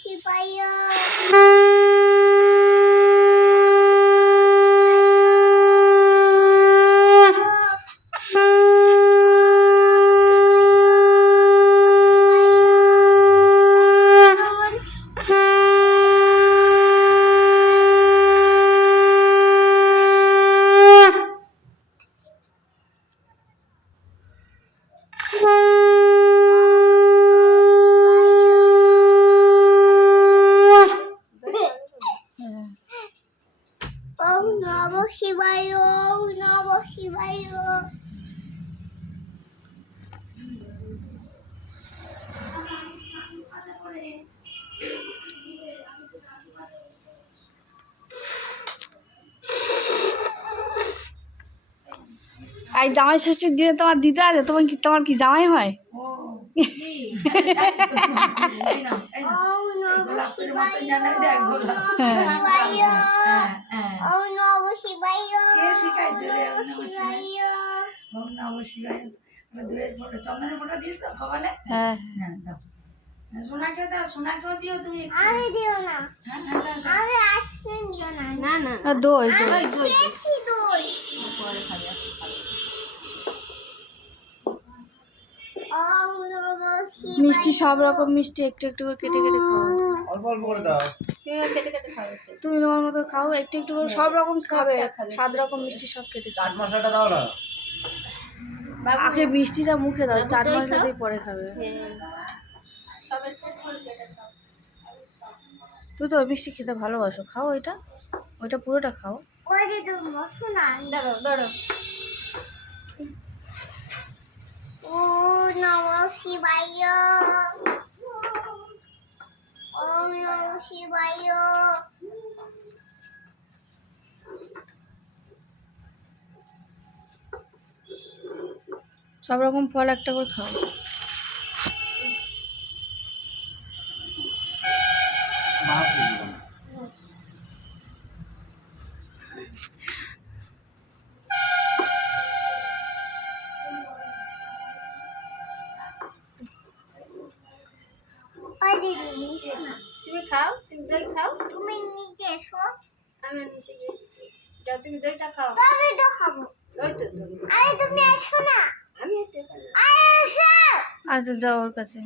শিবায়। ওম নমঃ শিবায়, ওম নমঃ শিবায়। এই জামাই ষষ্ঠীর দিনে তোমার দিতে আছে, তোমার কি জামাই হয়? ওম নমঃ শিবায়, ওম নমঃ শিবায়, ওম নমঃ শিবায়। দুয়ের ফটো, চন্দনের ফটো দিয়েছো কপালে? হ্যাঁ দাও। সোনাকে দাও, সোনাকেও দিও তুমি। আরে দিও না, হ্যাঁ হ্যাঁ দাও, দাও। আরে আইসক্রিম দিও না। না না, দই আমি খেয়েছি দই। ওম নমঃ শিবায়। মিষ্টি সব রকম মিষ্টি একটু একটু করে কেটে কেটে খাও। অল্প অল্প করে দাও। তুমি তোমার মতো খাও, একটু একটু করে সব রকম খাবে, 7 রকম মিষ্টি সব কেটে খাও। চাট মশলাটা দাও না। আগে মিষ্টিটা মুখে দাও, চাট মশলা দিয়ে পরে খাবে। তুই তো ওই মিষ্টি খেতে ভালোবাসো, খাও ওইটা পুরোটা খাও। ওই যে তুমি বসো না, দাঁড়াও। ওম নমঃ শিবায়, ওম নমঃ শিবায়। সব রকম ফল একটা করে খাও। ওই দিদি নিচে না, তুমি খাও, তুমি দই খাও, তুমি নিচে এসো। আমি নিচে গিয়ে যাও, তুমি দইটা খাও। আমি তো খাবো। দই তো দই, আরে তুমি এসো না, আমি এতে খাবো। আরে এসো। আচ্ছা যাও ওর কাছে।